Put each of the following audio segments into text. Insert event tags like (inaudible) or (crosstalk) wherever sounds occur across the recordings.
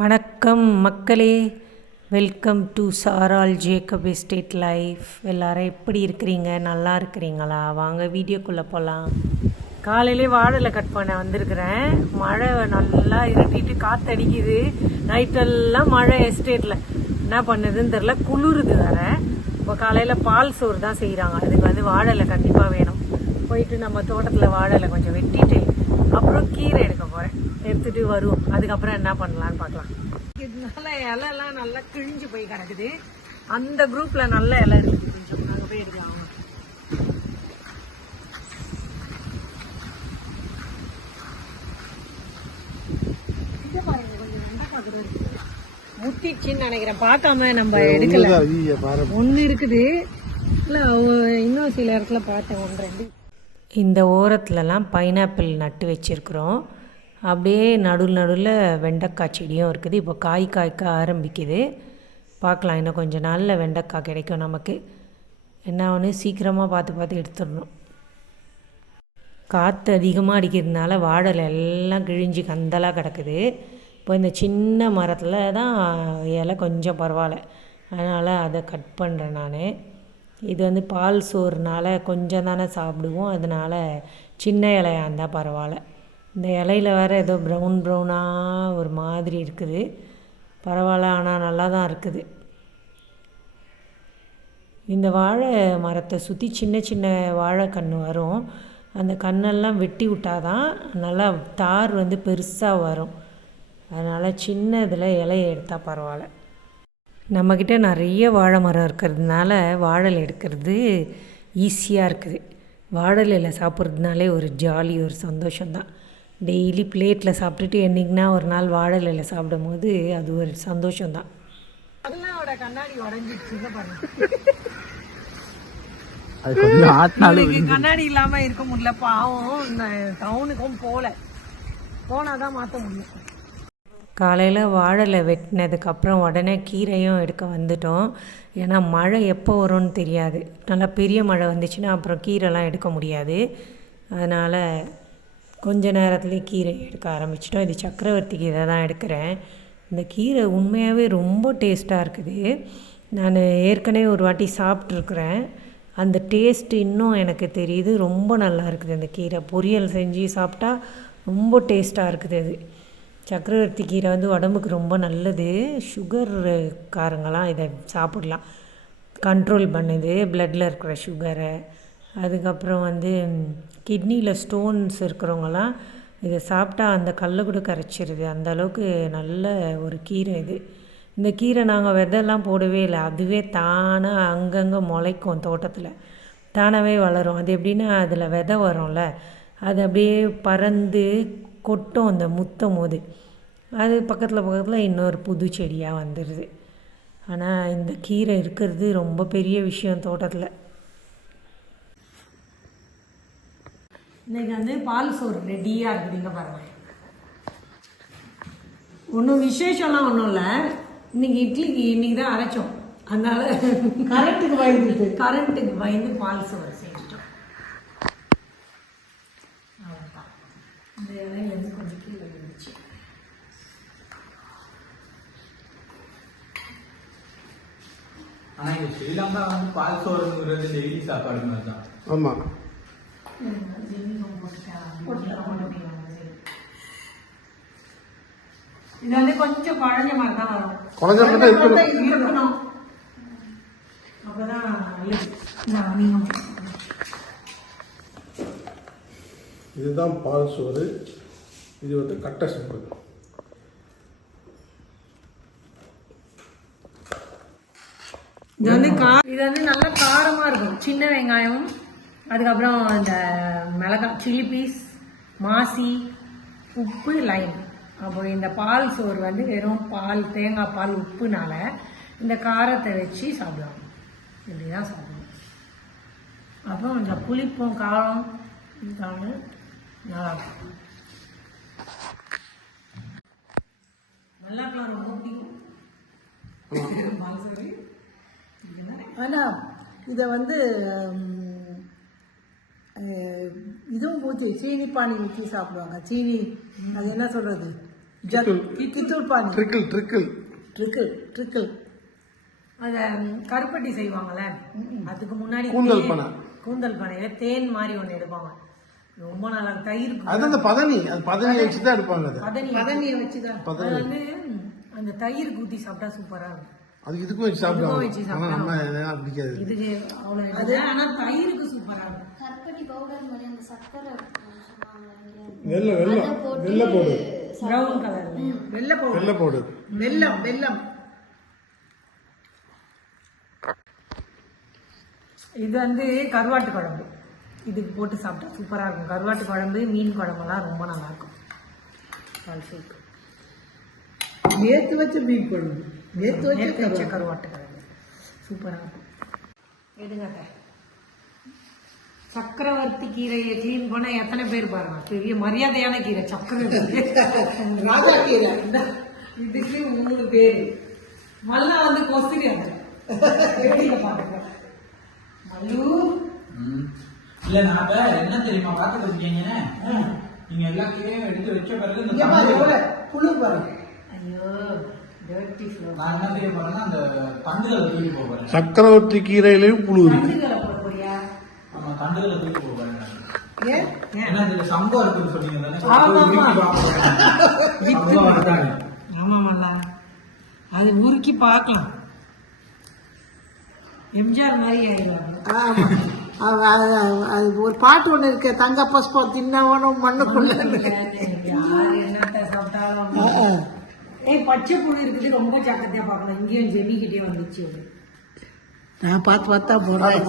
வணக்கம் மக்களே. Welcome to Saral Jacob estate life எல்லாரும் எப்படி இருக்கிறீங்க? நல்லா இருக்கிறீங்களா? வாங்க வீடியோக்குள்ளே போகலாம் காலையிலே வாழலை கட் பண்ண வந்திருக்கிறேன். மழை நல்லா இருட்டிட்டு காற்றடிக்குது நைட்டெல்லாம் மழை எஸ்டேட்டில் என்ன பண்ணுதுன்னு தெரில குளிருது வேற. இப்போ காலையில் பால் சோறு தான் செய்கிறாங்க அதுக்கு வந்து வாழலை கண்டிப்பாக வேணும். போயிட்டு நம்ம தோட்டத்தில் வாழலை கொஞ்சம் வெட்டிட்டு அப்புறம் கீரை எடுக்க போகிறேன் எடுத்துட்டு வருவோம். அதுக்கப்புறம் என்ன பண்ணலான்னு பார்க்கலாம். இதனால இலைலாம் நல்லா கிழிஞ்சு போய் கிடக்குது. அந்த குரூப்ல நல்ல இலை இருக்குது கொஞ்சம் நாங்கள் போய் எடுக்கலாம் வாங்க. இங்க பாருங்க, கொஞ்சம் வெண்டைக்காய் கூட இருக்குது. முத்திடுச்சுன்னு நினைக்கிறேன். பார்க்காம நம்ம எடுக்கல. ஒன்று இருக்குது. இல்லை இன்னும் சில இடத்துல பார்த்தேன் ஒன்று ரெண்டு. இந்த ஓரத்துலலாம் பைனாப்பிள் நட்டு வச்சுருக்குறோம். அப்படியே நடுவில் நடுவில் வெண்டைக்காய் செடியும் இருக்குது. இப்போ காய் காய்க்க ஆரம்பிக்குது. பார்க்கலாம் இன்னும் கொஞ்சம் நாளில் வெண்டைக்காய் கிடைக்கும் நமக்கு. என்ன ஒன்று சீக்கிரமாக பார்த்து பார்த்து எடுத்துடணும். காற்று அதிகமாக அடிக்கிறதுனால வாழலை எல்லாம் கிழிஞ்சு கந்தலாக கிடக்குது. இப்போ இந்த சின்ன மரத்தில் தான் இலை கொஞ்சம் பரவாயில்ல. அதனால் அதை கட் பண்ணுறேன் நான். இது வந்து பால் சோறுனால கொஞ்சம் தானே சாப்பிடுவோம். அதனால் சின்ன இலையா இருந்தால் பரவாயில்ல. இந்த இலையில வேறு ஏதோ ப்ரௌன் ப்ரௌனாக ஒரு மாதிரி இருக்குது. பரவாயில்ல ஆனால் நல்லா தான் இருக்குது. இந்த வாழை மரத்தை சுற்றி சின்ன சின்ன வாழை கன்று வரும். அந்த கண்ணெல்லாம் வெட்டி விட்டாதான் நல்லா தார் வந்து பெருசாக வரும். அதனால் சின்ன இதில் இலையை எடுத்தால் பரவாயில்ல. நம்மக்கிட்ட நிறைய வாழை மரம் இருக்கிறதுனால வாழலை எடுக்கிறது ஈஸியாக இருக்குது. வாழலையில் சாப்பிட்றதுனாலே ஒரு ஜாலி ஒரு சந்தோஷம்தான். டெய்லி பிளேட்டில் சாப்பிட்டுட்டு என்றைக்குனா ஒரு நாள் வாழலையில் சாப்பிடும் போது அது ஒரு சந்தோஷம்தான். அதெல்லாம் கண்ணாடி உடஞ்சிடுச்சுங்க பாருங்க. அது கொஞ்சம் ஆட்டினாலும் இவளுக்கு கண்ணாடி இல்லாம இருக்க முடியல பாவம் டவுனுக்கும் போல. போனாதான் மாத்த முடியும். காலையில் வாழலை வெட்டினதுக்கப்புறம் உடனே கீரையும் எடுக்க வந்துட்டோம். ஏன்னா மழை எப்போ வரும்னு தெரியாது. நல்லா பெரிய மழை வந்துச்சுன்னா அப்புறம் கீரைலாம் எடுக்க முடியாது. அதனால் கொஞ்ச நேரத்துலேயே கீரை எடுக்க ஆரம்பிச்சிட்டோம். இது சக்கரவர்த்தி கீரை தான் எடுக்கிறேன். இந்த கீரை உண்மையாகவே ரொம்ப டேஸ்ட்டாக இருக்குது. நான் ஏற்கனவே ஒரு வாட்டி சாப்பிட்ருக்குறேன். அந்த டேஸ்ட் இன்னும் எனக்கு தெரியுது. ரொம்ப நல்லா இருக்குது அந்த கீரை. பொரியல் செஞ்சு சாப்பிட்டா ரொம்ப டேஸ்ட்டாக இருக்குது அது. சக்கரவர்த்தி கீரை வந்து உடம்புக்கு ரொம்ப நல்லது. சுகர் காரங்களாம் இதை சாப்பிடலாம். கண்ட்ரோல் பண்ணுது. ப்ளட்டில் இருக்கிற சுகரை. அதுக்கப்புறம் வந்து கிட்னியில் ஸ்டோன்ஸ் இருக்கிறவங்களாம் இதை சாப்பிட்டா அந்த கல்லை கூட கரைச்சிருது. அந்த அளவுக்கு நல்ல ஒரு கீரை இது. இந்த கீரை நாங்கள் விதைலாம் போடவே இல்லை. அதுவே தானாக அங்கங்கே முளைக்கும் தோட்டத்தில். தானாகவே வளரும். அது எப்படின்னா அதில் விதை வரும்ல. அது அப்படியே பறந்து கொட்டும் அந்த முத்தம் போது. அது பக்கத்தில் பக்கத்தில் இன்னொரு புது செடியாக வந்துடுது ஆனால் இந்த கீரை இருக்கிறது ரொம்ப பெரிய விஷயம் தோட்டத்தில். இன்னைக்கு வந்து பால் சோறு ரெடியாக இருக்குதுங்க பாருங்க. ஒன்றும் விசேஷம்லாம் ஒன்றும் இல்லை. இன்னைக்கு இட்லிக்கு இன்னைக்கு தான் அரைச்சோம். அதனால கரண்ட்டுக்கு பயந்துட்டு. கரண்ட்டுக்கு பயந்து பால் சோறு செஞ்சுட்டோம். அவ்வளோதான் இந்த இலையிலேருந்து கொஞ்சம் கீழே விழுந்துச்சு ஆனா இங்க ஸ்ரீலங்கா வந்து பால் சோறுங்கிறது டெய்லி சாப்பாடு மாதிரி தான் ஆமா. இது வந்து கொஞ்சம் குழஞ்ச மாதிரி தான் வரும் குழஞ்ச மாதிரி தான் இருக்கணும். இருக்கணும் அப்பதான் நல்லது. இந்தாங்க, நீங்க இதுதான் பால் சோறு இது வந்து கட்டை சோறு இது வந்து கா இது வந்து நல்ல காரமா இருக்கும் சின்ன வெங்காயம் அதுக்கப்புறம் இந்த மிளகாய் சில்லி பீஸ் மாசி உப்பு லைம் அப்போ இந்த பால் சோறு வந்து வெறும் பால் தேங்காய் பால் உப்புனால இந்த காரத்தை வச்சு சாப்பிடுவாங்க இப்படிதான் சாப்பிடுவோம் அப்புறம் கொஞ்சம் புளிப்பும் காரம் இருக்காங்க நல்லா இருக்கும். நல்லாக்கலாம் ரொம்ப பிடிக்கும். ஆனால் இதை வந்து இதுவும் ஊற்றி சீனி பானி ஊற்றி சாப்பிடுவாங்க. சீனி அது என்ன சொல்கிறது ஜத் கித்தூள் பானி. Treacle treacle. Treacle treacle. அத கருப்பட்டி செய்வாங்கல்ல? அதுக்கு முன்னாடி கூந்தல் தேன்- பனை. கூந்தல் பனையில தேன் மாதிரி ஒண்ணு எடுப்பாங்க. ரொம்ப நல்லா. தயிர் அது அந்த பதனி. அது பதனி வச்சு தான் எடுப்பாங்க அது. பதனி பதனியை வச்சுதான். அது வந்து அந்த தயிர் ஊத்தி சாப்பிட்டா சூப்பரா இருக்கும். அது இதுக்கும் வச்சு வச்சு சாப்பிடுவாங்க. ஆனா நம்ம பிடிக்காது. இதுக்கு அவ்வளவு அது ஆனா தயிருக்கு சூப்பரா இருக்கும். கற்பட்டி பவுடர் மாதிரி அந்த சக்கரை சொல்லுவாங்க இல்லையா? வெள்ளை வெள்ளை. அதை போட்டு வெள்ளை போடு ப்ரௌன் கலர் வெள்ளை பவுடர். வெள்ளை போடு வெல்லம் வெல்லம் இது வந்து கருவாட்டு குழம்பு. இதுக்கு போட்டு சாப்பிட்டா சூப்பரா இருக்கும். கருவாட்டு குழம்பு மீன் குழம்புலாம் ரொம்ப நல்லா இருக்கும் பால் சூப் நேத்து வச்ச மீன் குழம்பு. நேத்து வச்ச. கருவாட்டு. குழம்பு. சூப்பரா இருக்கும். எடுங்க. சக்கரவர்த்தி கீரையை க்ளீன் பண்ண எத்தனை பேர் பாருங்க. பெரிய மரியாதையான கீரை சக்கரவர்த்தி. ராஜா கீரை. இதுக்கு மூணு பேரு. மல்லா வந்து கொசுடி அந்த பாருங்க. மல்லு. இல்ல நான் இப்ப என்ன தெரியுமா பார்த்து வச்சுக்கீங்க நீங்க எல்லாத்தையும் எடுத்து வச்ச பிறகு இந்த பாருங்க ஐயோ நான் என்ன செய்ய போறேன்னா அந்த தூக்கி போறேன். சக்கரவர்த்தி கீரையிலையும் புழு இருக்கு தண்டுகளை போட போறியா ஆமா தண்டுகளை தூக்கி போக போறேன் நான். ஏன் ஏன்னா இதுல சம்பவம் இருக்குன்னு சொன்னீங்க அது உருக்கி பார்க்கலாம். எம்ஜிஆர் மாதிரி ஆயிடுவாங்க. அது- ஒரு பாட்டு ஒண்ணு இருக்கு. தங்க புஷ்பம் தின்னவனும் மண்ணுக்குள்ள ஏய் பச்சை புழு இருக்குது. ரொம்ப ஜாக்கிரதையா பார்க்கணும் இங்கேயும் ஜெமிக்கிட்டே வந்துச்சு. நான் பார்த்து பார்த்தா போடுறேன்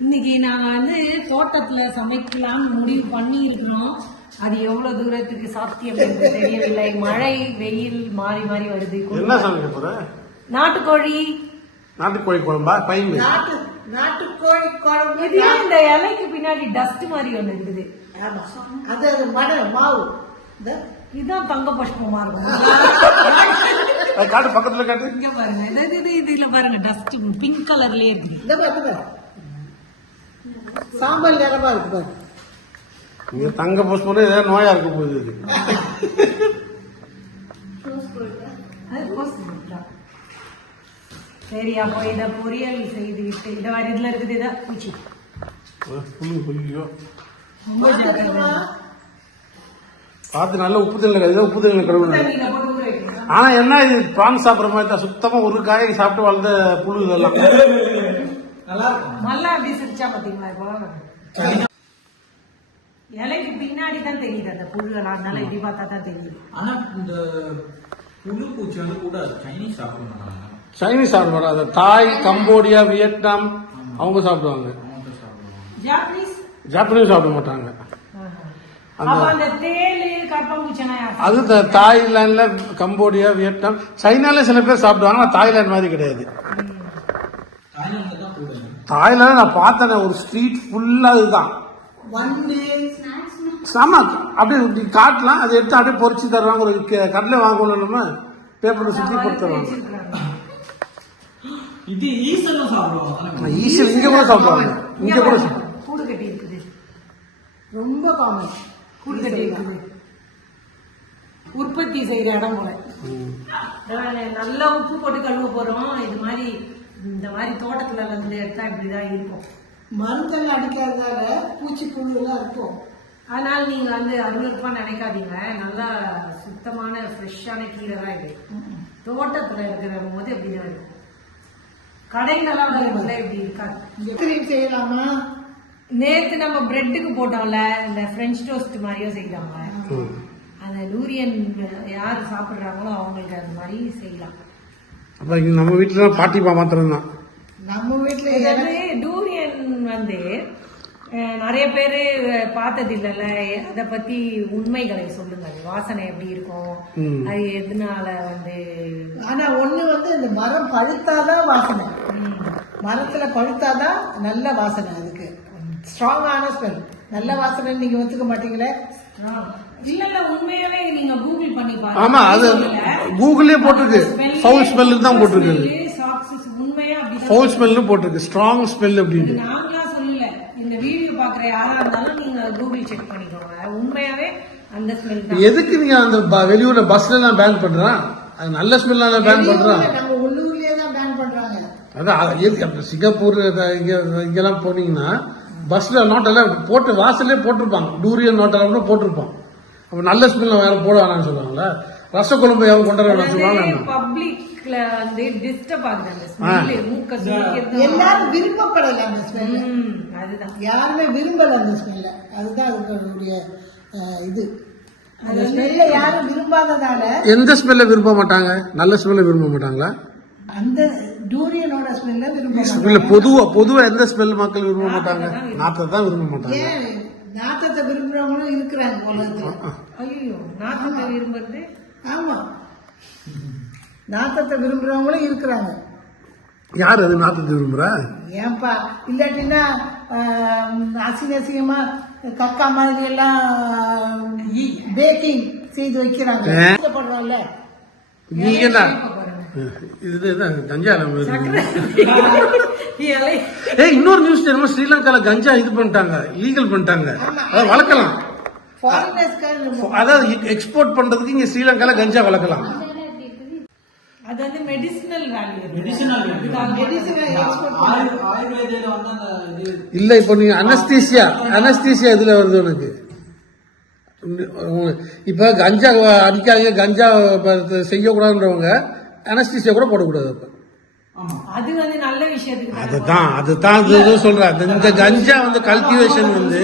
இன்னைக்கு நாங்க வந்து தோட்டத்துல சமைக்கலாம்னு முடிவு பண்ணி இருக்கிறோம் அது எவ்வளவு தூரத்துக்கு சாத்தியம் என்று தெரியவில்லை. மழை வெயில் மாறி மாறி வருது. என்ன சமைக்க போற? நாட்டுக்கோழி. நாட்டுக்கோழி குழம்பா? பையன் நாட்டு நாட்டுக்கோழி குழம்பு இந்த இலைக்கு பின்னாடி டஸ்ட் மாதிரி ஒண்ணு இருக்குது? ஆமா. அது அது மட மாவு. இதுதான் தங்க புஷ்பமா இருக்கும். காட்டு பக்கத்துல காட்டு. இங்க பாருங்க. இது இது இது இதுல பாருங்க. டஸ்ட் பிங்க் கலர்லயே பாரு. சாம்பல் நிறமா இருக்கு பாரு. இங்க தங்க புஷ்பம் ஏதாவது நோயா இருக்க போகுது இது. சரி அப்போ இத பொரியல் செய்து விட்டு இத மாதிரி இதுல இருக்குது இதா பூச்சி புழு ஐயோ. ரொம்ப ஜாக்கிரதை. பார்த்து நல்ல உப்பு தண்ணியில் ஏதோ உப்பு தண்ணியில் வைக்கணும். ஆனா என்ன இது பிரான் சாப்பிடுற மாதிரி தான் சுத்தமா ஒரு காயை சாப்பிட்டு வளர்ந்த புழு இதெல்லாம். நல்லா இருக்கும். மல்லா அப்படி சிரிச்சா பாத்தீங்களா இப்போ இலைக்கு பின்னாடி தான் தெரியுது அந்த புழுலாம் அதனால இப்படி பார்த்தா தான் தெரியுது. ஆனா இந்த புழு பூச்சி வந்து கூட சைனீஸ் சாப்பிட மாட்டாங்க சைனீஸ் சாப்பிட அந்த தாய் கம்போடியா வியட்நாம் அவங்க சாப்பிடுவாங்க. சாப்பிடுவாங்க. ஜாப்பனீஸ் ஜாப்பனீஸ் சாப்பிட மாட்டாங்க. அது தாய்லாந்துல கம்போடியா வியட்நாம் சைனால சில பேர் சாப்பிடுவாங்க ஆனா தாய்லாந்து மாதிரி கிடையாது. தாய்லாந்து நான் பார்த்தேன் ஒரு ஸ்ட்ரீட் ஃபுல்லா இதுதான். வண்டு ஆமா அப்படியே இப்படி காட்டலாம் அதை எடுத்து அப்படியே பொரிச்சு தருவாங்க ஒரு க- கடலை வாங்கணும் நம்ம பேப்பர்ல சுத்தி போட்டு தருவாங்க இது ஈசலும் சாப்பிடுவாங்க. ஈஸியில் இங்க கூட சாப்பிடுவாங்க. இங்க கூட. கூடு கட்டி இருக்குது. ரொம்ப காமன் கூடு கட்டி இருக்குது. உற்பத்தி செய்யற இடம் போல. நல்லா உப்பு போட்டு கழுவ போறோம். இது மாதிரி இந்த மாதிரி தோட்டத்துல இருந்து எடுத்தா இப்படிதான் இருக்கும். மருந்தெல்லாம் அடிக்காததால பூச்சி புழு எல்லாம் இருக்கும். அதனால நீங்க வந்து அருவருப்பா நினைக்காதீங்க. நல்லா சுத்தமான ஃப்ரெஷ்ஷான கீரை தான் இது தோட்டத்துல இருக்கிற போது இப்படிதான் இருக்கும். கடைங்களெல்லாம் வந்து இப்படி இருக்காது. செய்யலாமா? நேத்து நம்ம பிரெட்டுக்கு போட்டோம்ல இந்த பிரெஞ்ச் டோஸ்ட் மாதிரியும் செய்யலாங்க. அந்த டூரியன் யார் சாப்பிடுறாங்களோ அவங்களுக்கு அது மாதிரி செய்யலாம். நம்ம வீட்டுல பாட்டிப்பா மாத்திரம் தான் நம்ம வீட்டுல டூரியன் வந்து நிறைய பேர் பார்த்தது இல்லைல்ல. அதை பத்தி உண்மைகளை சொல்லுங்க. வாசனை எப்படி இருக்கும். அது எதனால வந்து ஆனா ஒண்ணு வந்து இந்த மரம் பழுத்தாதான் வாசனை. மரத்துல பழுத்தாதான் நல்ல வாசனை அதுக்கு. ஸ்ட்ராங்கான ஸ்மெல் நல்ல வாசனை நீங்க ஒத்துக்க மாட்டீங்களே? இல்ல இல்ல உண்மையாவே நீங்க கூகுள் பண்ணி பாருங்க. ஆமா அது கூகுளே போட்டிருக்கு. ஃபவுல் ஸ்மெல் தான் போட்டிருக்கு. உண்மையா ஃபவுல் ஸ்மெல்னு போட்டிருக்கு. ஸ்ட்ராங் ஸ்மெல் அப்படின்ட்டு நாங்களா சொல்லல இந்த வீடியோ பாக்குற யாரா இருந்தாலும் நீங்க கூகுள் செக் பண்ணிக்கோங்க உண்மையாவே அந்த ஸ்மெல் தான். எதுக்கு நீங்க அந்த ப- வெளியூர்ல பஸ்ல எல்லாம் பேன் பண்றான் அது நல்ல ஸ்மெல்லாம் பேன் பண்றான் நம்ம உள்ளூர்லயே தான் பேன் பண்றாங்க. அதான் எதுக்கு சிங்கப்பூர் இங்க இங்கெல்லாம் போனீங்கன்னா பஸ்ல நோட் எல்லாம் போட்டு வாசல்லே போட்டிருப்பாங்க. டூரியன் நோட் எல்லாம் கூட போட்டிருப்பான் அப்ப நல்ல ஸ்மெல்ல வேற போட வேணாம்னு சொல்லுவாங்கல்ல? ரசகுழம்பு எவன் கொண்டு வர வேணாம்னு சொல்லுவாங்க. பப்ளிக்ல வந்து டிஸ்டர்ப் ஆகுது அந்த ஸ்மெல் மூக்க சுருக்கிறது எல்லாரும் விருப்பப்படல அந்த ஸ்மெல் ம், அதுதான். யாருமே விரும்பல அந்த ஸ்மெல்ல அதுதான் அஹ், இது. எந்த ஸ்மெல்ல விரும்ப மாட்டாங்க? நல்ல ஸ்மெல்ல விரும்ப மாட்டாங்களா? அந்த டூரியனோட ஸ்மெல்ல விரும்ப. இல்ல பொதுவா பொதுவா எந்த ஸ்மெல் மக்கள் விரும்ப மாட்டாங்க? நாத்தை தான் விரும்ப மாட்டாங்க. நாட்டத்தை விரும்புறவங்களும் இருக்கிறாங்க ஐயோ நாட்டத்தை விரும்புறது. ஆமா. நாட்டத்தை விரும்புறவங்களும் இருக்கிறாங்க. யார் அது நாத்தத்தை விரும்புறா? ஏன்பா இல்லாட்டினா ஆஹ், அசிங்க அசிங்கமா கக்கா மாதிரி எல்லாம் பேக்கிங் செய்து வைக்கிறாங்க. கஷ்டப்படுறோம்ல நீங்க இது இதுதான் கஞ்சா (laughs) ஏய் இன்னொரு நியூஸ் தெரியுமா? ஸ்ரீலங்கால கஞ்சா இது பண்ணிட்டாங்க லீகல் பண்ணிட்டாங்க. அதை வளர்க்கலாம். அதாவது எக்ஸ்போர்ட் பண்றதுக்கு இங்க ஸ்ரீலங்கால கஞ்சா வளர்க்கலாம். அது வந்து மெடிசினல் வேல்யூ மெடிசனல் ஆயுர்வேதியில வந்து அந்த இல்ல இப்போ நீங்க அனஸ்தீசியா அனஸ்தீசியா இதுல வருது உனக்கு? இப்ப கஞ்சா அடிக்காங்க கஞ்சா செய்யக்கூடாதுன்றவங்க அனஸ்தீசியா கூட போடக்கூடாது அப்ப. ஆமா. அது வந்து நல்ல விஷயத்துக்கு தான். அதுதான் அதுதான் இது இது சொல்றேன். இந்த- கஞ்சா வந்து கல்டிவேஷன் வந்து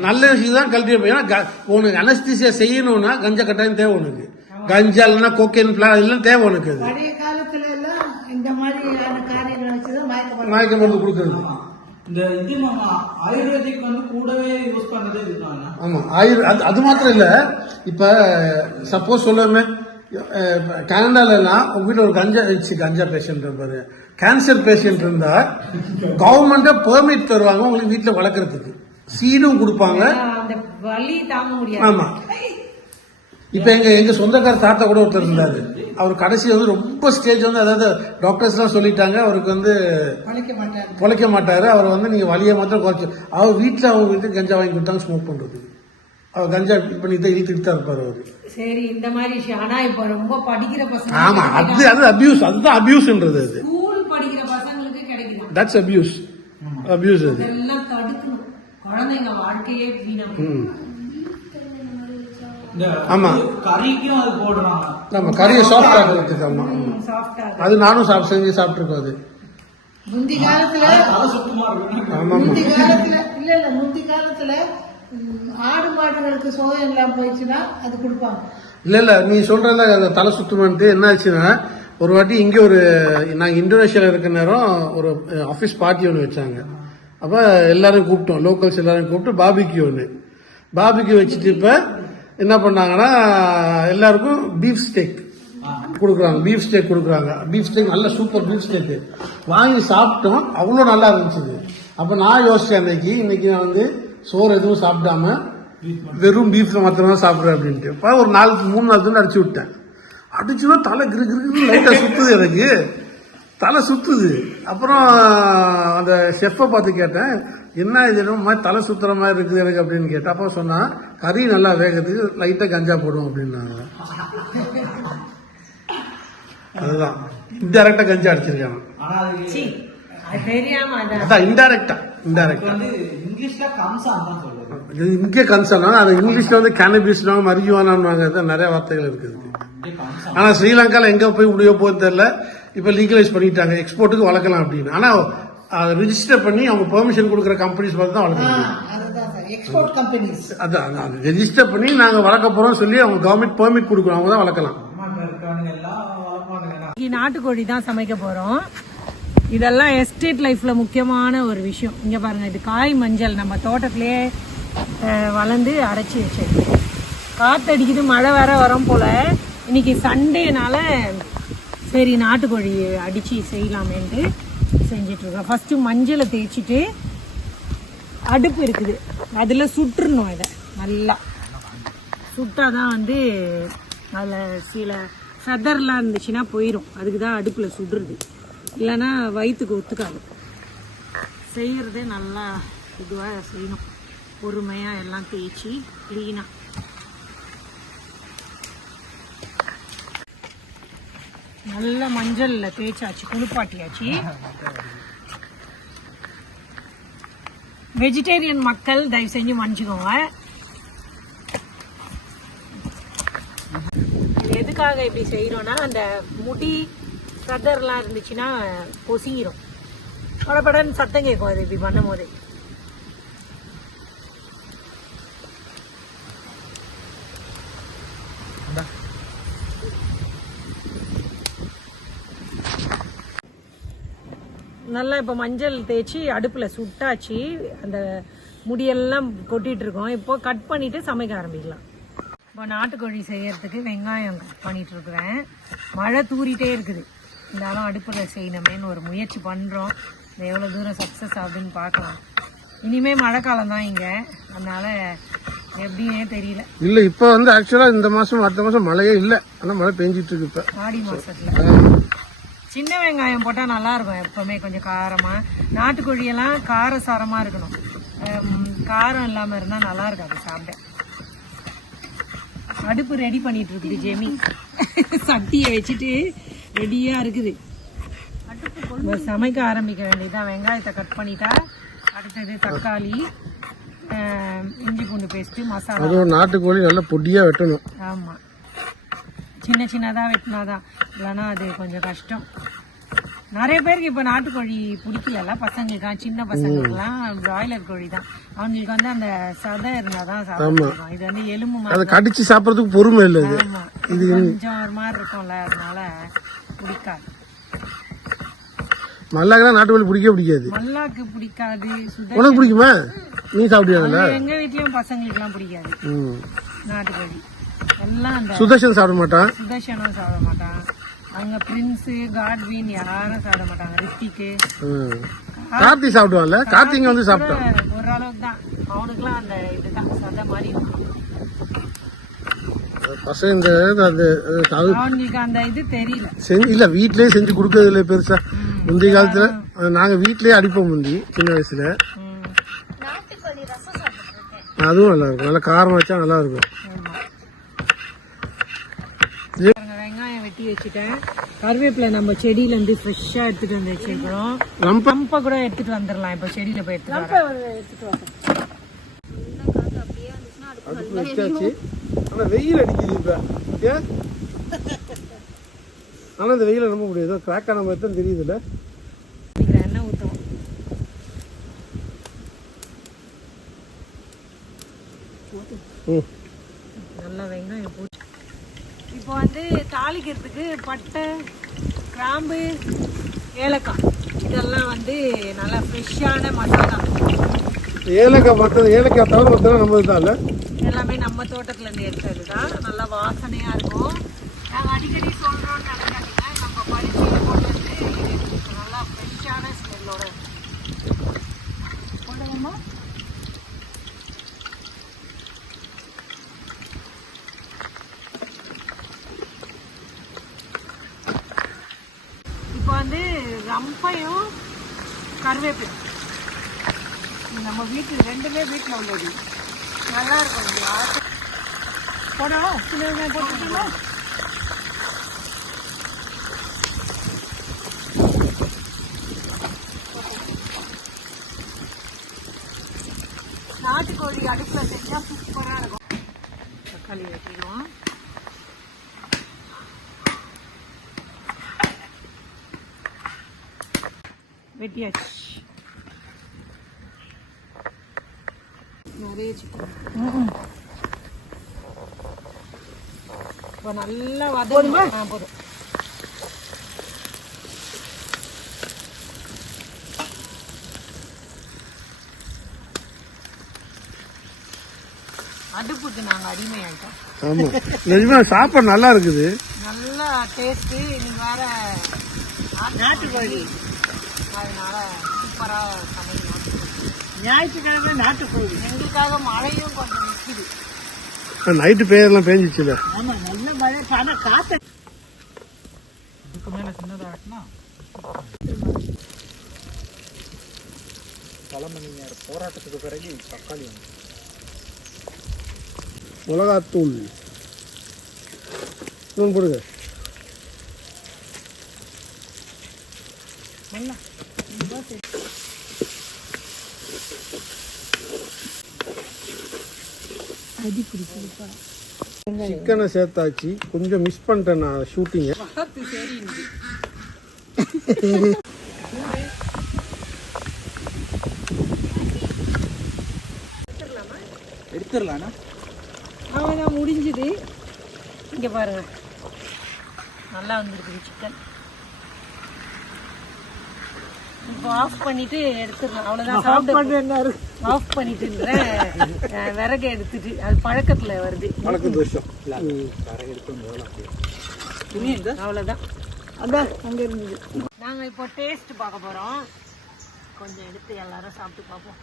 நல்ல விஷயம் தான் கல்டிவேட் ஏன்னா க- உனக்கு அனஸ்தீசியா செய்யணும்னா கஞ்சா கட்டாயம் தேவை உனக்கு. கஞ்சா இல்லைன்னா கோகேன் பிளா இதெல்லாம் தேவை உனக்கு அது. பழைய காலத்துல எல்லாம் இந்த மாதிரியான காரியங்களை வச்சுதான் மயக்கப்படும் மயக்க மருந்து கொடுக்கறது. ஆமா. இந்த இது மாமா ஆயுர்வேதிக் வந்து கூடவே யூஸ் பண்றதே இதுதான் ஆமா. ஆயுர் அது அது மாத்திரம் இல்ல. இப்ப சப்போஸ் சொல்லுமே கனடால எல்லாம் உங்க வீட்டுல ஒரு கஞ்சா கஞ்சா பேஷண்ட் இருப்பாரு. கேன்சர் பேஷண்ட் இருந்தா கவர்மெண்ட்டே பெர்மிட் தருவாங்க. உங்களுக்கு வீட்டுல வளர்க்கறதுக்கு. சீடும் கொடுப்பாங்க. அந்த வலி தாங்க முடியாது. ஆமா. இப்ப எங்க எங்க சொந்தக்கார தாத்தா கூட ஒருத்தர் இருந்தாரு. அவர் கடைசி வந்து ரொம்ப ஸ்டேஜ் வந்து அதாவது டாக்டர்ஸ் எல்லாம் சொல்லிட்டாங்க அவருக்கு வந்து பழைக்க மாட்டாரு. அவர் வந்து நீங்க வலியை மாத்திரம் குறைச்சு அவர் வீட்டுல அவங்க வீட்டுக்கு கஞ்சா வாங்கி கொடுத்தாங்க ஸ்மோக் பண்றது அவர் கஞ்சா பண்ணி தான் இழுத்துட்டு தான் இருப்பாரு அவரு. சரி இந்த மாதிரி விஷயம். ஆனா இப்ப ரொம்ப படிக்கிற பசங்க ஆமா அது அது அபியூஸ் அதுதான் அபியூஸ்ன்றது அது. ஸ்கூல் படிக்கிற பசங்களுக்கு கிடைக்குது. தட்ஸ் அபியூஸ் அபியூஸ் அது. இதெல்லாம் தடுக்கணும். குழந்தைங்க வாழ்க்கையே வீணாகும். ம். இந்த ஆமா. கறிக்கும் அது போடுறாங்க. நம்ம கறியை சாஃப்ட் ஆகிறதுக்கு ஆமா சாஃப்டா அது நானும் சாப்பிட்டு செஞ்சு சாப்பிட்டுருக்கோம் அது. முந்தி காலத்துல முந்தி காலத்துல இல்ல இல்ல முந்தி காலத்துல ம், ஆடு மாடுகளுக்கு சோகம் இல்லாம போயிடுச்சுன்னா அது கொடுப்பாங்க. இல்ல இல்ல நீ சொல்றல அந்த தலை சுத்தமான்ட்டு என்ன ஆச்சுன்னா ஒரு வாட்டி இங்க ஒரு நாங்க இந்தோனேஷியால இருக்க நேரம் ஒரு ஆபீஸ் பார்ட்டி ஒன்று வச்சாங்க. அப்ப எல்லாரும் கூப்பிட்டோம் லோக்கல்ஸ் எல்லாரும் கூப்பிட்டு பாபிக்கு ஒன்று பாபிக்கு வச்சுட்டு இப்ப என்ன பண்ணாங்கன்னா எல்லாருக்கும் பீஃப் ஸ்டேக் கொடுக்குறாங்க. பீஃப் ஸ்டேக் கொடுக்குறாங்க. பீஃப் ஸ்டேக் நல்ல சூப்பர் பீஃப் ஸ்டேக் வாங்கி சாப்பிட்டோம். அவ்வளோ நல்லா இருந்துச்சு. அப்போ நான் யோசிச்சேன் அன்னைக்கு இன்னைக்கு நான் வந்து சோறு எதுவும் சாப்பிடாம வெறும் பீஃப்ல மாத்திரம் தான் அப்படின்ட்டு. ஒரு நாலு மூணு நாள் தான் அடிச்சு விட்டேன். அடிச்சுன்னா தலை கிரு கிரு லைட்டாக சுற்றுது எனக்கு. தலை சுத்துது. அப்புறம் அந்த ஷெஃப்பை பார்த்து கேட்டேன் என்ன இது என்னமோ மாதிரி தலை சுத்துற மாதிரி இருக்குது எனக்கு அப்படின்னு கேட்டேன். அப்போ சொன்னா கறி நல்லா வேகிறதுக்கு லைட்டா கஞ்சா போடும் அப்படின்னாங்க. அதுதான். இன்டெரக்டா கஞ்சா அடிச்சிருக்காங்க. ஆனா அது சி அது தெரியாம அதான். அதான் இன்டெரக்டா இன்டெரக்டா வந்து இங்கிலீஷ்ல கம்சான் தான் சொல்றது. இது இங்கே கன்சர்ன் அது இங்கிலீஷ்ல வந்து கேனபிஸ்னாங்க மரிஜுவானாங்க அதான் நிறைய வார்த்தைகள் இருக்குது. இங்கே கம்சான் ஆனா ஸ்ரீலங்கால எங்க போய் முடிய போகுது தெரியல. இப்ப லீகலைஸ் பண்ணிட்டாங்க எக்ஸ்போர்ட்டுக்கு வளர்க்கலாம் அப்படின்னு. ஆனா அதை ரிஜிஸ்டர் பண்ணி அவங்க பெர்மிஷன் கொடுக்குற கம்பெனிஸ் பார்த்து தான் வளர்க்க எக்ஸ்போர்ட் கம்பெனிஸ் அதான் ரெஜிஸ்டர் பண்ணி நாங்க வளர்க்க போறோம் சொல்லி அவங்க கவர்மெண்ட் பெர்மிட் கொடுக்குறோம் அவங்க தான் வளர்க்கலாம். இன்னைக்கு நாட்டுக்கோழி தான் சமைக்க போறோம். இதெல்லாம் எஸ்டேட் லைஃப்ல முக்கியமான ஒரு விஷயம். இங்க பாருங்க இது காய் மஞ்சள். நம்ம தோட்டத்திலேயே அஹ், வளர்ந்து அரைச்சி வச்சது காத்தடிக்குது மழை வேற வரும் போல. இன்னைக்கு சண்டேனால சரி நாட்டுக்கோழி அடித்து செய்யலாமேன்ட்டு செஞ்சிட்ருக்கோம். ஃபஸ்ட்டு மஞ்சளை தேய்ச்சிட்டு அடுப்பு இருக்குது. அதில் சுட்டுறணும் இதை. நல்லா. சுட்டாதான் வந்து அதில் சில சதர்லாம் இருந்துச்சுன்னா போயிடும் அதுக்கு தான் அடுப்பில் சுடுறது. இல்லைன்னா வயிற்றுக்கு ஒத்துக்காது. செய்கிறது நல்லா இதுவாக செய்யணும். பொறுமையாக எல்லாம் தேய்ச்சி க்ளீனாக நல்ல மஞ்சள்ல தேய்ச்சாச்சு குளிப்பாட்டியாச்சு. வெஜிடேரியன் மக்கள் தயவு செஞ்சு மன்னிச்சுக்கோங்க. எதுக்காக இப்படி செய்யறோம்னா அந்த முடி சதர்லாம் இருந்துச்சுன்னா பொசிக்கிறோம் படப்படன்னு சத்தம் கேட்கும் அது இப்படி பண்ணும் போது நல்லா இப்போ மஞ்சள் தேய்ச்சி அடுப்பில் சுட்டாச்சு. அந்த முடியெல்லாம் கொட்டிட்டு இருக்கோம். இப்போ கட் பண்ணிட்டு சமைக்க ஆரம்பிக்கலாம். இப்போ நாட்டுக்கோழி செய்யறதுக்கு வெங்காயம் கட் பண்ணிட்டு இருக்கிறேன். மழை தூறிட்டே இருக்குது. இருந்தாலும் அடுப்பில் செய்யணுமேன்னு ஒரு முயற்சி பண்ணுறோம் இது எவ்வளோ தூரம் சக்ஸஸ் ஆகுதுன்னு பார்க்கலாம். இனிமே மழை காலம் தான் இங்கே. அதனால எப்படின்னே தெரியல. இல்ல இப்ப வந்து ஆக்சுவலா இந்த மாசம் அடுத்த மாசம் மழையே இல்ல. ஆனா மழை பெஞ்சிட்டு இருக்கு இப்ப. ஆடி மாசத்துல. சின்ன வெங்காயம் போட்டா நல்லா இருக்கும் எப்பவுமே கொஞ்சம் காரமா. நாட்டுக்கோழி எல்லாம் காரசாரமா இருக்கணும். காரம் இல்லாம இருந்தா நல்லா இருக்காது சாப்பிட. அடுப்பு ரெடி பண்ணிட்டு இருக்குது ஜெமி. சட்டியை வச்சுட்டு ரெடியா இருக்குது. சமைக்க ஆரம்பிக்க வேண்டியதுதான். வெங்காயத்தை கட் பண்ணிட்டா அடுத்தது தக்காளி இஞ்சி பூண்டு பேஸ்ட் மசாலா. நாட்டுக்கோழி நல்லா பொடியா வெட்டணும். ஆமா. சின்ன சின்னதா வெட்டினாதான். இல்லைன்னா அது கொஞ்சம் கஷ்டம். நிறைய பேருக்கு இப்ப நாட்டுக்கோழி பிடிக்கல பசங்களுக்கெல்லாம் சின்ன பசங்களுக்குலாம் பிராய்லர் கோழி தான் அவங்களுக்கு வந்து அந்த சதை இருந்தாதான் சாப்பிடுவோம் இது வந்து எலும்பு அதை மாதிரி. கடிச்சு சாப்பிடறதுக்கு பொறுமை இல்லை இது ஆமா. இது கொஞ்சம் ஒரு மாதிரி இருக்கும்ல அதனால பிடிக்காது. மல்லாக்கெல்லாம் நாட்டுக்கோழி பிடிக்கவே பிடிக்காது. மல்லாக்கு பிடிக்காது உனக்கு பிடிக்குமா? நீ சாப்பிடுவாங்கல்ல எங்க வீட்லயும் பசங்களுக்கு எல்லாம் பிடிக்காது நாட்டுக்கோழி. எல்லாம் அந்த சுதர்ஷன் சாப்பிட மாட்டான் சுதர்ஷனும் சாப்பிட மாட்டான் அங்க பிரின்ஸ் காட்வின் யாரும் சாப்பிட மாட்டாங்க. ரித்திக்கு. கார்த்தி சாப்பிடுவான்ல? கார்த்தி இங்க வந்து சாப்பிட்டான் ஓரளவுக்கு தான். அவனுக்குலாம் அந்த இதுதான் சதை மாதிரி. பசங்க இந்த அந்த அது அவனுக்கு அந்த இது தெரியல. செஞ்சு இல்ல வீட்லயே செஞ்சு கொடுக்கறது இல்லை பெருசா. முந்தைய காலத்துல அஹ், நாங்க வீட்லயே அடிப்போம் முந்தி சின்ன வயசுல. அதுவும் நல்லா இருக்கும். நல்லா காரம் வச்சா நல்லா இருக்கும். வெங்காயம் வெட்டி வச்சுட்டேன். கருவேப்பிலை நம்ம செடியில இருந்து ஃப்ரெஷ்ஷா எடுத்துட்டு வந்து வச்சிருக்கிறோம். ரொம்ப. கூட எடுத்துட்டு வந்துடலாம் இப்ப செடியில போய் எடுத்துட்டு ஆனா வெயில் அடிக்குது இப்ப. ஆனா இந்த வெயில நம்ப முடியாது. ஏதோ கிராக் ஆன மாதிரி தான் தெரியுதுல்ல. ஊத்திக்கிறேன், எண்ணெய் ஊத்துவோம். ம். நல்லா வெங்காயம் போட்டு இப்போ வந்து தாளிக்கிறதுக்கு பட்டை கிராம்பு ஏலக்காய். இதெல்லாம் வந்து நல்லா ஃப்ரெஷ்ஷான மசாலா. ஏலக்காய் மற்ற ஏலக்காய் தவிர மற்றலாம் நம்ம தான் இல்லை? எல்லாமே நம்ம தோட்டத்துல இருந்து எடுத்தது தான் நல்லா வாசனையா இருக்கும். நாங்கள் அடிக்கடி சொல்றோம்னு நினைக்காதீங்க. நம்ம பறிச்சு கொண்டு வந்து நல்லா ஃப்ரெஷ்ஷான ஸ்மெல்லோட போடுவோமா இப்போ வந்து ரம்பையும் கருவேப்பிலை. இது நம்ம வீட்டில் ரெண்டுமே வீட்டில் உள்ளது. நல்லா இருக்கும் இது போடணும் சின்ன வெங்காயம் போட்டுட்டீங்களா நாட்டுக்கோழி அடுப்பில் செஞ்சால் சூப்பராக இருக்கும். தக்காளி வைக்கிறோம் வெட்டியாச்சு நிறைய சிக்கன் இப்போ நல்லா போதும்? அடுப்புக்கு நாங்கள் அடிமையாயிட்டோம். ஆமா. நிஜமா சாப்பாடு நல்லா இருக்குது. நல்லா டேஸ்ட்டு நீங்கள் வேற நாட்டுக்கோழி அதனால சமைக்கணும் ஞாயிற்றுக்கிழமை நாட்டுக்கோழி. எங்களுக்காக மழையும் கொஞ்சம் நிற்கிது நைட்டு பேரெல்லாம் பேஞ்சிச்சுல. ஆமா நல்ல மழை ஆனா காத்து இதுக்கு மேல சின்னதாகட்டுனா பல மணி நேர போராட்டத்துக்கு பிறகு தக்காளி வந்து மிளகாத்தூள். இன்னொன்று போடுங்க. சிக்கனை சேர்த்தாச்சு. கொஞ்சம் மிஸ் பண்ணிட்டேன் நான் ஷூட்டிங்கை எடுத்துடலாண்ணா? அவ்வளோதான் முடிஞ்சுது. இங்கே பாருங்க. நல்லா வந்திருக்குது சிக்கன் இப்போ ஆஃப் பண்ணிட்டு எடுத்துடலாம் அவ்வளோதான் சாப்பிட்டு ஆஃப் பண்ணிட்டுன்றேன் விறகு எடுத்துட்டு அது பழக்கத்தில் வருது. துணி இந்த? அவ்வளோதான் அதான் அங்க நாங்கள் இப்போ டேஸ்ட் பார்க்க போகிறோம் கொஞ்சம் எடுத்து எல்லாரும் சாப்பிட்டு பார்ப்போம்.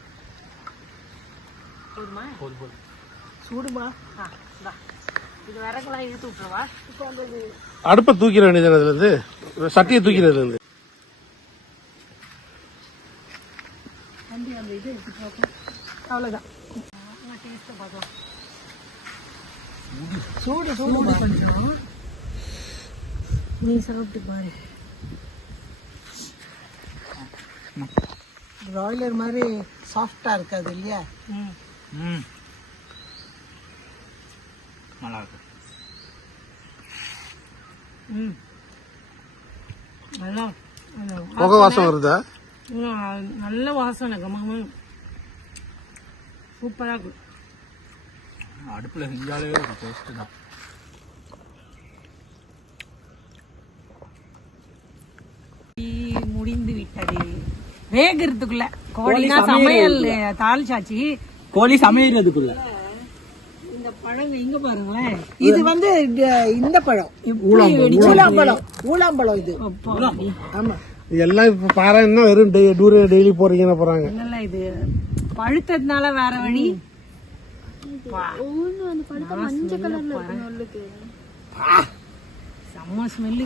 போதுமா? போது போது சூடுமா? ஆ இந்தா. இது விறகுலாம் இழுத்து விட்டுருவா. இப்போ அடுப்பை தூக்கிட வேண்டியது அதுலேருந்து சட்டியை தூக்கிறதுலேருந்து அந்த இது எடுத்து பார்ப்போம் அவ்வளோதான் டேஸ்ட்டை பார்க்கலாம் சூடு சூடு கொஞ்சம் நீ சாப்பிட்டு பாரு பிராய்லர் மாதிரி சாஃப்டா இருக்காது இல்லையா ம். ம் நல்லா இருக்கு ம் நல்லா புகை வாசம் வருதா? நல்ல வாசனை கம்மா சூப்பராக இருக்கு. அடுப்புல செஞ்சாலே ஒரு டேஸ்ட் தான். முடிந்து விட்டது. வேகிறதுக்குள்ள. கோழினா சமையல். தாளிச்சாச்சு. கோழி சமையறதுக்குள்ள. இந்த பழம் எங்க பாருங்களேன். இது வந்து இந்த- பழம். ஊலாம்பழம் ஊலாம்பழம் இது. அப்பா, ஆமா. எல்லாம் இப்போ பாரு என்ன வெறும் டெய் டூரே டெய்லி போறீங்கன்னு போறாங்க. என்னல்ல இது பழுத்ததுனால வேற வழி. பா, ஒவ்வொன்று வந்து படுத்த மஞ்சள் கலர்ல இருக்கும் உள்ளுக்கு. செம்ம ஸ்மெல்லு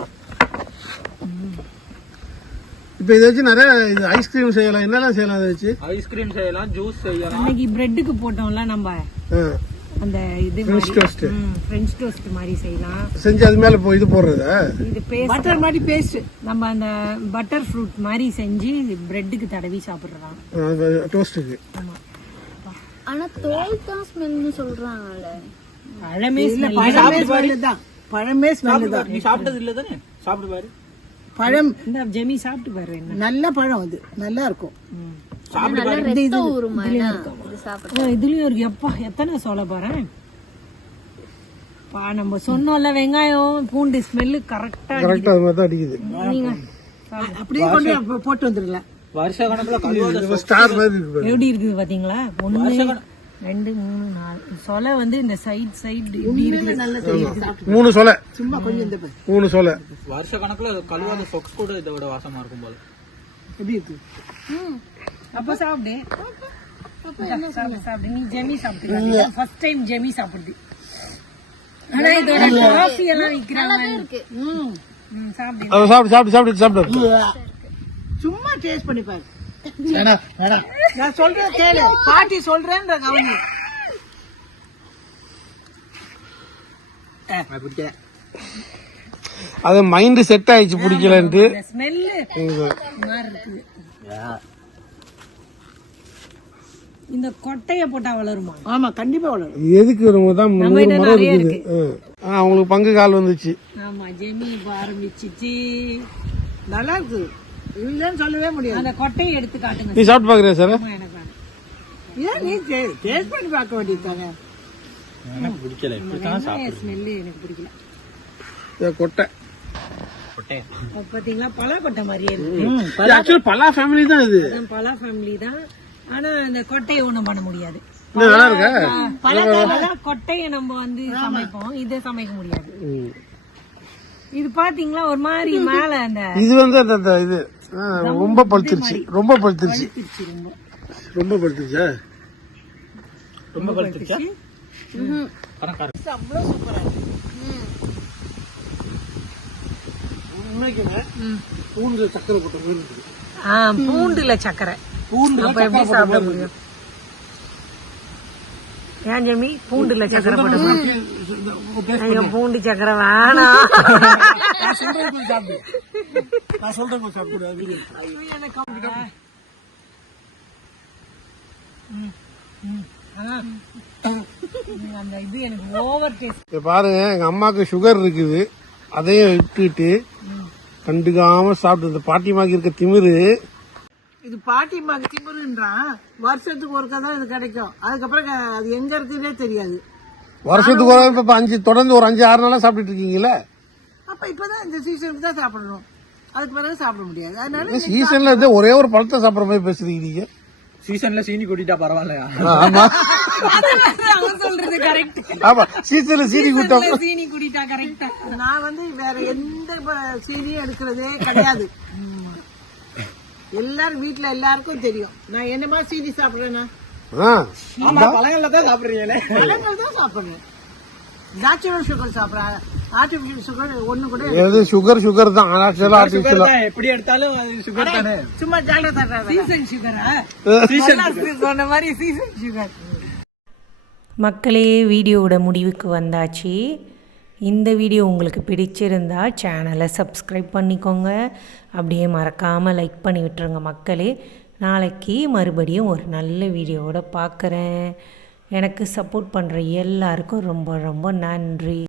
இப்போ இதை வச்சு நிறைய இது ஐஸ்கிரீம் செய்யலாம். என்னெல்லாம் செய்யலாம் அதை வச்சு? ஐஸ்கிரீம் செய்யலாம் ஜூஸ் செய்யலாம். அன்னைக்கு பிரெட்டுக்கு போட்டோம்ல நம்ம. அந்த இது French toast. ஃப்ரெஞ்ச் டோஸ்ட் மாதிரி செய்யலாம். செஞ்சு அது மேல இது போடுறதா? இது பேஸ்ட் பட்டர் மாதிரி பேஸ்ட் நம்ம அந்த பட்டர் ஃப்ரூட் மாதிரி செஞ்சு பிரெட்டுக்கு தடவி சாப்பிடுறோம் டோஸ்ட்டுக்கு ஆனா தோல் தான் ஸ்மெல்னு சொல்றாங்கல்ல. பழமே smell. பழமே ஸ்மெல்லு தான். பழமே ஸ்மெல்லு தான். நீ சாப்பிட்டது இல்ல தானே சாப்பிட்டு பாரு. பழம் இந்த ஜெமி சாப்பிட்டு பாரு நல்ல பழம் அது. நல்லா இருக்கும். இதுலயும் இருக்கு. எப்பா எத்தனை சொல்ல போறேன் பா நம்ம சொன்னோம்ல வெங்காயம் பூண்டு ஸ்மெல்லு கரெக்டா கரெக்டாக அது மாதிரி தான் அடிக்குது அப்படியே கொண்டு போட்டு வந்துடலாம் வருஷ கணக்குல கழுவாத ஸ்டார் மாதிரி இருக்கு பாரு. எப்படி இருக்குது பாத்தீங்களா? ஒண்ணு ரெண்டு மூணு நாலு. சொலை வந்து இந்த சைடு சைடு மூணு சொலை. சும்மா கொஞ்சம். மூணு சொலை. வருஷ கணக்குல கழுவாத சொக்ஸ் கூட இதை விட வாசமா இருக்கும் போல. எப்படி இருக்கு? அப்ப சாப்பிடு. சாப்பிடு சாப்பிடு. நீ ஜெமி சாப்பிட்டு ஃபர்ஸ்ட் டைம் ஜெமி சாப்பிடுது. ஆனா இதோட காஃபி எல்லாம் விக்கிறாங்க இருக்கு. ம். ம், சாப்பிடு. சாப்பிட்டு சாப்பிட்டு சாப்பிட்டு சும்மா டேஸ்ட் பண்ணி பாரு. நான் சொல்றேன் கேளு. பாட்டி சொல்றேன்ற கவனி. அது மைண்டு செட் ஆயிடுச்சு பிடிக்கலன்ட்டு. இந்த ஸ்மெல்லு மாதிரி இருக்குது இந்த கொட்டைய போட்டா வளருமா? ஆமா கண்டிப்பா வளரும். எதுக்கு வரும்போது தான் மரம் நிறைய இருக்குது? அவங்களுக்கு பங்கு கால் வந்துச்சு. ஆமா ஜெமி ஆரம்பிச்சிச்சு. நல்லா இருக்கு இல்லைன்னு சொல்லவே முடியாது. அந்த கொட்டையை எடுத்து காட்டுங்க. நீ சாப்பிட்டு பாக்குறியா சார். ஏன் நீ டேஸ்ட் பண்ணி பார்க்க வேண்டியது எனக்கு பிடிக்கல இப்படித்தான் வெங்காய ஸ்மெல்லு எனக்கு பிடிக்கல. இது கொட்டை. பாத்தீங்களா பலாக்கொட்டை மாதிரியே இருக்கு. ஆக்சுவலி பலா ஃபேமிலி தான் இது. பலா ஃபேமிலி தான். ஆனா இந்த கொட்டையை ஒண்ணும் பண்ண முடியாது. நல்லா இருக்கா? கொட்டையை நம்ம வந்து சமைப்போம். இதை சமைக்க முடியாது. இது பாத்தீங்களா ஒரு மாதிரி மேல அந்த இது வந்து அந்த அந்த இது. ரொம்ப பழுத்துருச்சு. ரொம்ப பழுத்துருச்சு. ரொம்ப. படுத்துச்சா ரொம்ப பணக்காரன் அவ்வளோ சூப்பராக இருக்கு. பூண்டு சக்கரை போட்டு மீன் இருக்கு. ஆ பூண்டுல சக்கரை. பூண்டு அப்ப எப்படி சாப்பிட முடியும்? ஏன் ஜெமி? பூண்டுல சக்கரை போட்டு ஐயோ பூண்டு சக்கரை வேணாம். நான் சொல்றேன் சாப்பிடு. நான் சொல்றேன் கொஞ்சம் சாப்பிடு. ஐயோ, எனக்கு பாருங்க எங்க அம்மாக்கு சுகர் இருக்குது. அதையும் விட்டுட்டு கண்டுக்காம சாப்பிட்டு இந்த பாட்டிமாக்கு இருக்க திமிரு. இது பாட்டி மக திமுருன்றான் வருஷத்துக்கு ஒருக்கா தான் இது கிடைக்கும். அதுக்கப்புறம் அது எங்க இருக்குன்னே தெரியாது. வருஷத்துக்கு ஒரு இப்ப அஞ்சு தொடர்ந்து ஒரு அஞ்சு ஆறு நாளா சாப்பிட்டுட்டு இருக்கீங்களே அப்ப இப்பதான் இந்த சீசனுக்கு தான் சாப்பிடணும். அதுக்கு பிறகு சாப்பிட முடியாது. அதனால இந்த சீசன்ல இருந்து ஒரே ஒரு பழத்தை சாப்பிடுற மாதிரி பேசுறீங்க நீங்க. சீசன்ல சீனி கொட்டிட்டா பரவாயில்லையா? ஆமா. சொல்றது கரெக்ட் ஆமா சீசன்ல சீனி கூட்டம். சீனி குடிட்டா கரெக்டா நான் வந்து வேற எந்த சீனியும் எடுக்கிறதே கிடையாது. எல்லாரும் வீட்ல எல்லாருக்கும் தெரியும். நான் என்னமா சீனி சாப்பிடுறேன்னா? பழங்கள்ல தான் சாப்பிடுறீங்களே பழங்கள் தான் சாப்பிடுறேன் நேச்சுரல் சுகர் சாப்பிடுறேன் ஆர்டிபிஷியல் சுகர் ஒண்ணு கூட எது சுகர் சுகர் தான். ஆக்சுவலா ஆர்டிபிஷியலா எப்படி எடுத்தாலும் அது சுகர் தானே. சும்மா ஜாலியா தர்றாங்க சீசன் சுகரா சொன்ன மாதிரி சீசன் சுகர் மக்களே வீடியோவோட முடிவுக்கு வந்தாச்சு. இந்த வீடியோ உங்களுக்கு பிடிச்சிருந்தா சேனலை சப்ஸ்கிரைப் பண்ணிக்கோங்க. அப்படியே மறக்காமல் லைக் பண்ணி விட்டுருங்க மக்களே. நாளைக்கு மறுபடியும் ஒரு நல்ல வீடியோவோட பார்க்குறேன். எனக்கு சப்போர்ட் பண்ணுற எல்லாருக்கும் ரொம்ப ரொம்ப நன்றி.